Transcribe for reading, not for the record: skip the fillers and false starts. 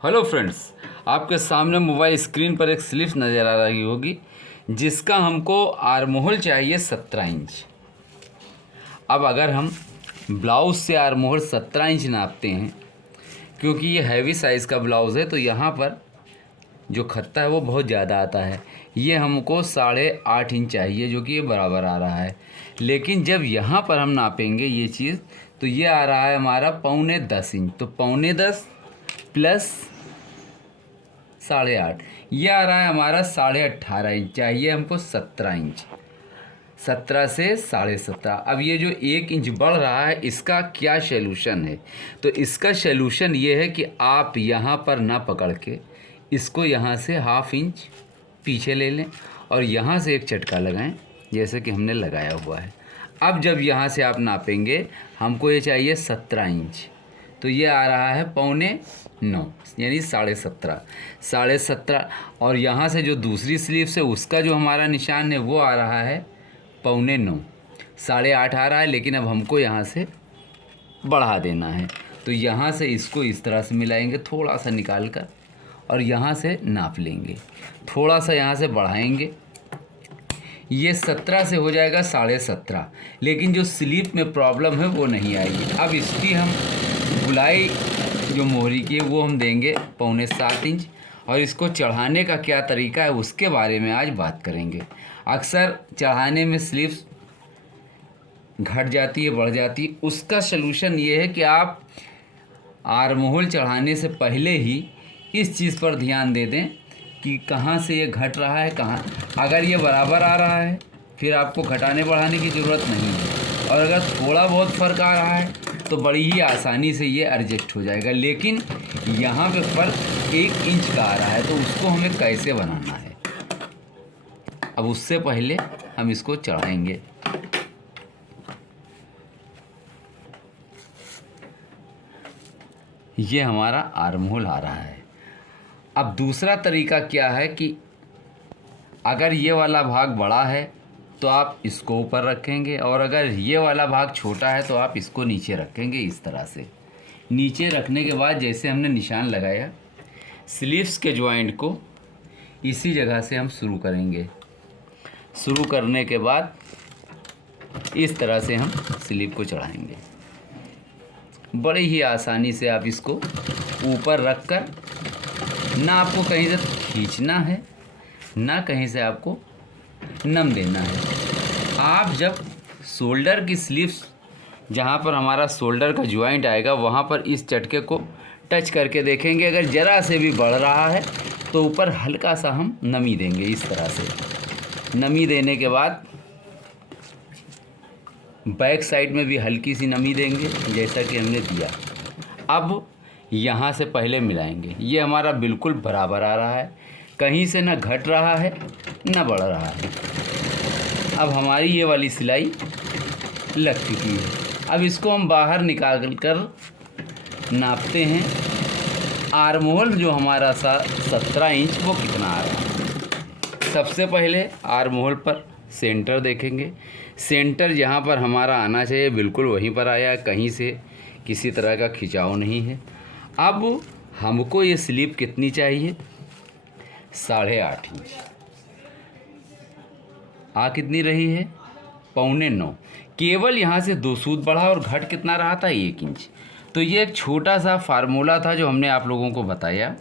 Hello friends, आपके सामने mobile screen पर एक स्लिप नज़र आ रही होगी जिसका हमको आर्महोल चाहिए 17 इंच। अब अगर हम ब्लाउज़ से आर्महोल 17 इंच नापते हैं, क्योंकि ये हैवी साइज़ का ब्लाउज़ है तो यहाँ पर जो खत्ता है वो बहुत ज़्यादा आता है। ये हमको 8.5 इंच चाहिए, जो कि ये बराबर आ रहा है। लेकिन जब यहाँ पर हम नापेंगे ये चीज़ तो ये आ रहा है हमारा 9.25 इंच। तो 9.25 प्लस 8.5, ये आ रहा है हमारा 18.5 इंच। चाहिए हमको 17 इंच। 17 से 17.5। अब ये जो 1 इंच बढ़ रहा है इसका क्या सलूशन है? तो इसका सलूशन ये है कि आप यहाँ पर ना पकड़ के इसको यहाँ से 1/2 इंच पीछे ले लें और यहाँ से एक झटका लगाएं, जैसे कि हमने लगाया हुआ है। अब जब यहाँ से आप नापेंगे, हमको ये चाहिए 17 इंच, तो ये आ रहा है 8.75, यानी 17.5। 17.5 और यहाँ से जो दूसरी स्लीव से उसका जो हमारा निशान है वो आ रहा है 9.25। 8.5 आ रहा है, लेकिन अब हमको यहाँ से बढ़ा देना है। तो यहाँ से इसको इस तरह से मिलाएंगे, थोड़ा सा निकाल कर, और यहाँ से नाप लेंगे, थोड़ा सा यहाँ से बढ़ाएंगे। ये 17 से हो जाएगा 17.5, लेकिन जो स्लीप में प्रॉब्लम है वो नहीं आएगी। अब इसकी हम गुलाई जो मोहरी की है वो हम देंगे 6.25 इंच, और इसको चढ़ाने का क्या तरीका है उसके बारे में आज बात करेंगे। अक्सर चढ़ाने में स्लीव्स घट जाती है, बढ़ जाती है। उसका सलूशन ये है कि आप आर्महोल चढ़ाने से पहले ही इस चीज़ पर ध्यान दे दें कि कहाँ से ये घट रहा है, कहाँ। अगर ये बराबर आ रहा है फिर आपको घटाने बढ़ाने की ज़रूरत नहीं है, और अगर थोड़ा बहुत फ़र्क आ रहा है तो बड़ी ही आसानी से ये एडजस्ट हो जाएगा। लेकिन यहाँ पे फ़र्क 1 इंच का आ रहा है, तो उसको हमें कैसे बनाना है, अब उससे पहले हम इसको चढ़ाएंगे। ये हमारा आर्महोल आ रहा है। अब दूसरा तरीका क्या है कि अगर ये वाला भाग बड़ा है तो आप इसको ऊपर रखेंगे, और अगर ये वाला भाग छोटा है तो आप इसको नीचे रखेंगे। इस तरह से नीचे रखने के बाद जैसे हमने निशान लगाया, स्लीव्स के जॉइंट को इसी जगह से हम शुरू करेंगे। शुरू करने के बाद इस तरह से हम स्लीव को चढ़ाएंगे। बड़ी ही आसानी से आप इसको ऊपर रख कर, ना आपको कहीं से खींचना है ना कहीं से आपको नम देना है। आप जब शोल्डर की स्लीव्स, जहाँ पर हमारा शोल्डर का जॉइंट आएगा, वहाँ पर इस चटके को टच करके देखेंगे। अगर ज़रा से भी बढ़ रहा है तो ऊपर हल्का सा हम नमी देंगे। इस तरह से नमी देने के बाद बैक साइड में भी हल्की सी नमी देंगे, जैसा कि हमने दिया। अब यहाँ से पहले मिलाएंगे। ये हमारा बिल्कुल बराबर आ रहा है, कहीं से ना घट रहा है ना बढ़ रहा है। अब हमारी ये वाली सिलाई लग चुकी है। अब इसको हम बाहर निकाल कर नापते हैं। आर्महोल जो हमारा 17 इंच वो कितना आ रहा है। सबसे पहले आर्महोल पर सेंटर देखेंगे। सेंटर जहाँ पर हमारा आना चाहिए बिल्कुल वहीं पर आया, कहीं से किसी तरह का खिंचाव नहीं है। अब हमको ये स्लीव कितनी चाहिए? 8.5 इंच। आ कितनी रही है? 9.25। केवल यहाँ से 2 सूत बढ़ा और घट कितना रहा था? 1 इंच। तो ये एक छोटा सा फार्मूला था जो हमने आप लोगों को बताया